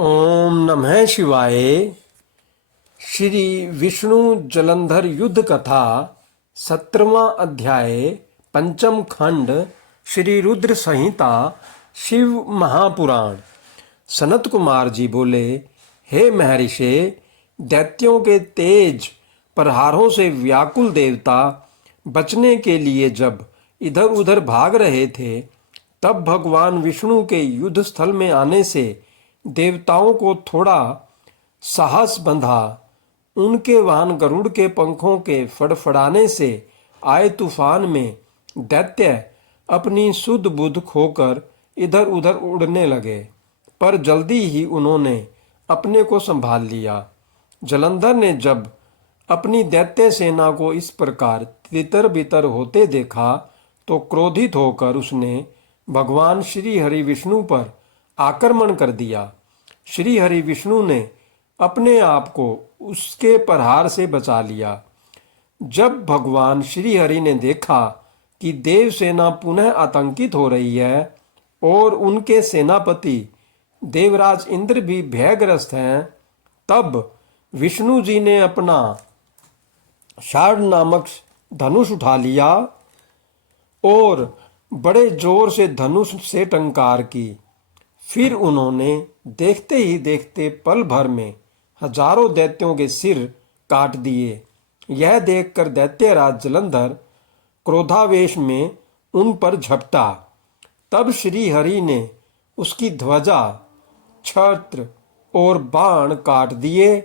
ओम नमः शिवाय। श्री विष्णु जलंधर युद्ध कथा 17वां अध्याय पंचम खंड श्री रुद्र संहिता शिव महापुराण। सनत कुमार जी बोले, हे महर्षि, दैत्यों के तेज प्रहारों से व्याकुल देवता बचने के लिए जब इधर उधर भाग रहे थे, तब भगवान विष्णु के युद्ध स्थल में आने से देवताओं को थोड़ा साहस बंधा। उनके वाहन गरुड़ के पंखों के फड़फड़ाने से आए तूफान में दैत्य अपनी सुध बुध खोकर इधर उधर उड़ने लगे, पर जल्दी ही उन्होंने अपने को संभाल लिया। जलंधर ने जब अपनी दैत्य सेना को इस प्रकार तितर बितर होते देखा तो क्रोधित होकर उसने भगवान श्री हरि विष्णु पर आक्रमण कर दिया। श्री हरि विष्णु ने अपने आप को उसके प्रहार से बचा लिया। जब भगवान श्री हरि ने देखा कि देव सेना पुनः आतंकित हो रही है और उनके सेनापति देवराज इंद्र भी भयग्रस्त हैं, तब विष्णु जी ने अपना शार्ड नामक धनुष उठा लिया और बड़े जोर से धनुष से टंकार की। फिर उन्होंने देखते ही देखते पल भर में हजारों दैत्यों के सिर काट दिए। यह देखकर दैत्यराज जलंधर क्रोधावेश में उन पर झपटा। तब श्री हरि ने उसकी ध्वजा, छत्र और बाण काट दिए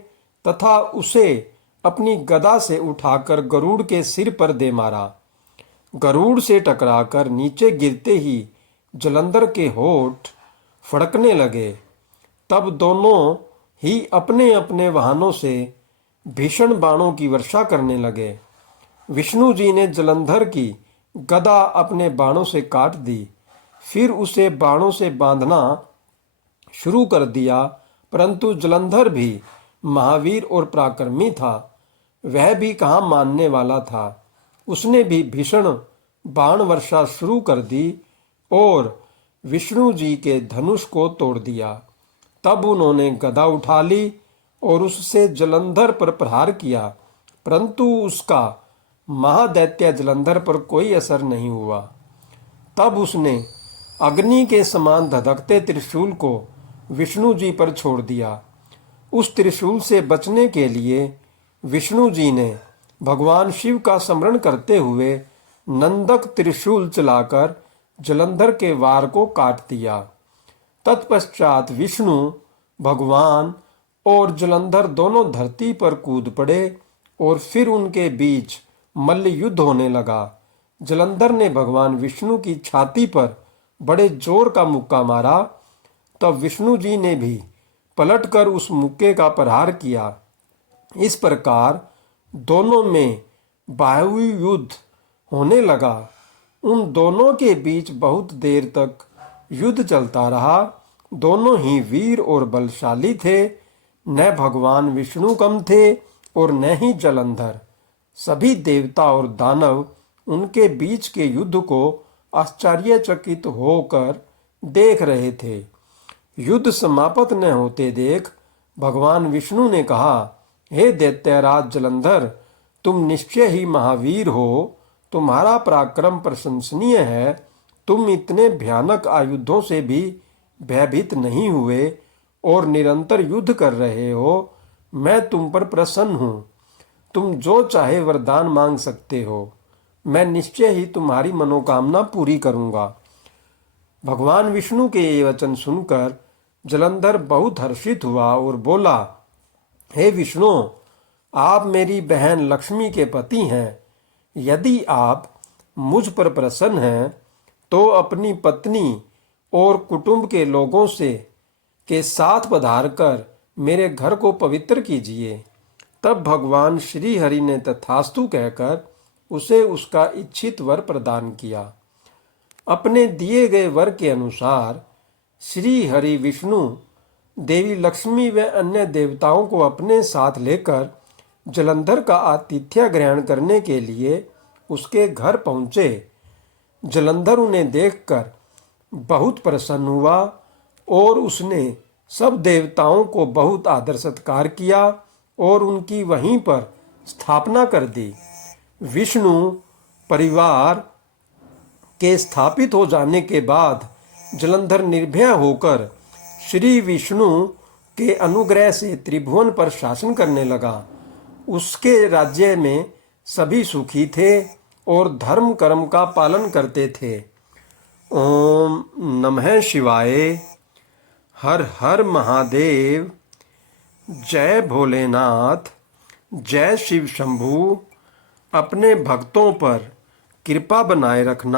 तथा उसे अपनी गदा से उठाकर गरुड़ के सिर पर दे मारा। गरुड़ से टकराकर नीचे गिरते ही जलंधर के होठ फड़कने लगे। तब दोनों ही अपने अपने वाहनों से भीषण बाणों की वर्षा करने लगे। विष्णु जी ने जलंधर की गदा अपने बाणों से काट दी, फिर उसे बाणों से बांधना शुरू कर दिया, परंतु जलंधर भी महावीर और पराक्रमी था। वह भी कहाँ मानने वाला था। उसने भी भीषण बाण वर्षा शुरू कर दी और विष्णु जी के धनुष को तोड़ दिया। तब उन्होंने गदा उठा ली और उससे जलंधर पर प्रहार किया, परंतु उसका महादैत्य जलंधर पर कोई असर नहीं हुआ। तब उसने अग्नि के समान धधकते त्रिशूल को विष्णु जी पर छोड़ दिया। उस त्रिशूल से बचने के लिए विष्णु जी ने भगवान शिव का स्मरण करते हुए नंदक त्रिशूल चलाकर जलंधर के वार को काट दिया। तत्पश्चात विष्णु, भगवान और जलंधर दोनों धरती पर कूद पड़े और फिर उनके बीच मल्ल युद्ध होने लगा। जलंधर ने भगवान विष्णु की छाती पर बड़े जोर का मुक्का मारा, तब विष्णु जी ने भी पलटकर उस मुक्के का प्रहार किया। इस प्रकार दोनों में बाहुवी युद्ध होने लगा। उन दोनों के बीच बहुत देर तक युद्ध चलता रहा। दोनों ही वीर और बलशाली थे। न भगवान विष्णु कम थे और न ही जलंधर। सभी देवता और दानव उनके बीच के युद्ध को आश्चर्यचकित होकर देख रहे थे। युद्ध समाप्त न होते देख भगवान विष्णु ने कहा, हे दैत्यराज जलंधर, तुम निश्चय ही महावीर हो। तुम्हारा पराक्रम प्रशंसनीय है। तुम इतने भयानक आयुधों से भी भयभीत नहीं हुए और निरंतर युद्ध कर रहे हो। मैं तुम पर प्रसन्न हूँ। तुम जो चाहे वरदान मांग सकते हो। मैं निश्चय ही तुम्हारी मनोकामना पूरी करूँगा। भगवान विष्णु के ये वचन सुनकर जलंधर बहुत हर्षित हुआ और बोला, हे विष्णु, आप मेरी बहन लक्ष्मी के पति हैं। यदि आप मुझ पर प्रसन्न हैं तो अपनी पत्नी और कुटुंब के लोगों से के साथ पधार कर मेरे घर को पवित्र कीजिए। तब भगवान श्री हरि ने तथास्तु कहकर उसे उसका इच्छित वर प्रदान किया। अपने दिए गए वर के अनुसार श्री हरि विष्णु देवी लक्ष्मी व अन्य देवताओं को अपने साथ लेकर जलंधर का आतिथ्य ग्रहण करने के लिए उसके घर पहुँचे। जलंधर उन्हें देखकर बहुत प्रसन्न हुआ और उसने सब देवताओं को बहुत आदर सत्कार किया और उनकी वहीं पर स्थापना कर दी। विष्णु परिवार के स्थापित हो जाने के बाद जलंधर निर्भय होकर श्री विष्णु के अनुग्रह से त्रिभुवन पर शासन करने लगा। उसके राज्य में सभी सुखी थे और धर्म कर्म का पालन करते थे। ओम नमः शिवाय। हर हर महादेव। जय भोलेनाथ। जय शिव शंभू। अपने भक्तों पर कृपा बनाए रखना।